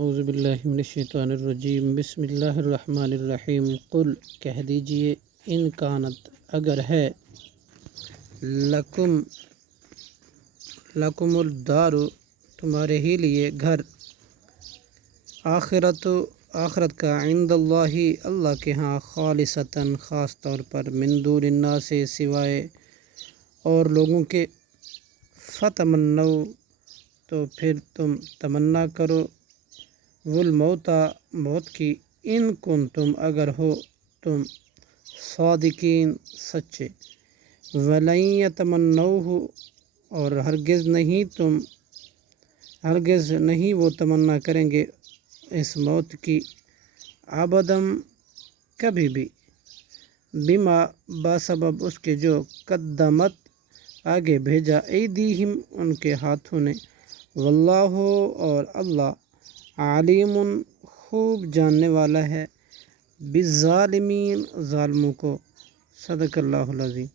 اعوذ باللہ من الشیطان الرجیم، بسم اللہ الرحمن الرحیم۔ قل کہہ دیجئے، ان کانت اگر ہے، لکم الدار تمہارے ہی لیے گھر، آخرت کا، عند اللہ اللہ کے ہاں، خالصتاً خاص طور پر، من دون الناس سے سوائے اور لوگوں کے، فتمنوا تو پھر تم تمنا کرو، والموت موت کی، ان کنتم اگر ہو تم صادقین سچے، ولن یتمنوہ اور ہرگز نہیں وہ تمنا کریں گے اس موت کی، ابداً کبھی بھی، بما بسبب اس کے جو قدمت آگے بھیجا، ایدیہم ان کے ہاتھوں نے، واللہ اور اللہ، علیم خوب جاننے والا ہے، بالظالمین ظالموں کو۔ صدق اللہ العظیم۔